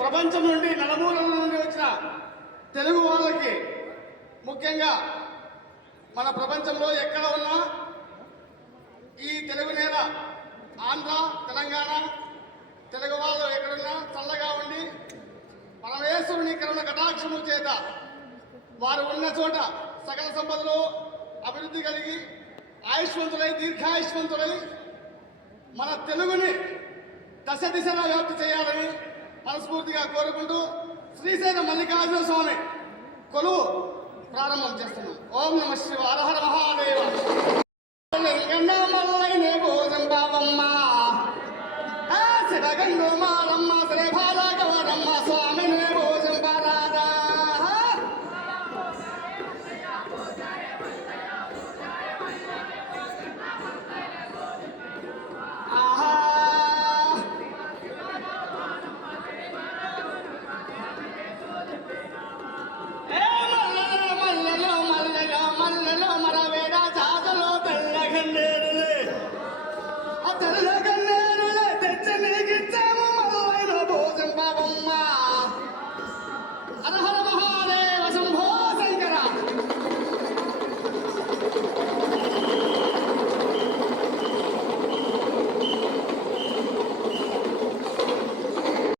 ప్రపంచం నుండి నలుమూలల నుండి వచ్చిన తెలుగు వాళ్ళకి ముఖ్యంగా మన ప్రపంచంలో ఎక్కడ ఉన్నా ఈ తెలుగు నేల ఆంధ్ర తెలంగాణ తెలుగు వాళ్ళు ఎక్కడున్నా చల్లగా ఉండి పరమేశ్వరుని కరుణ కటాక్షము చేత వారు ఉన్న చోట సకల సంపదలు అభివృద్ధి కలిగి ఆయుష్వంతులై దీర్ఘాయుష్వంతులై మన తెలుగుని దశ దిశలా వ్యాప్తి చేయాలని మనస్ఫూర్తిగా కోరుకుంటూ శ్రీశైలం మల్లికార్జున స్వామి కొలువు ప్రారంభం చేస్తున్నాం. ఓం నమ శివ హర హర మహాదేవ. మల్లైనే భోజం బావమ్మ శివగంగు మాలమ్మ శ్రీ బాలగవరమ్మ స్వామినే భోజం బారాదా. తెచ్చ నీకిచ్చాము మల్లైన భోజం బావమ్మ.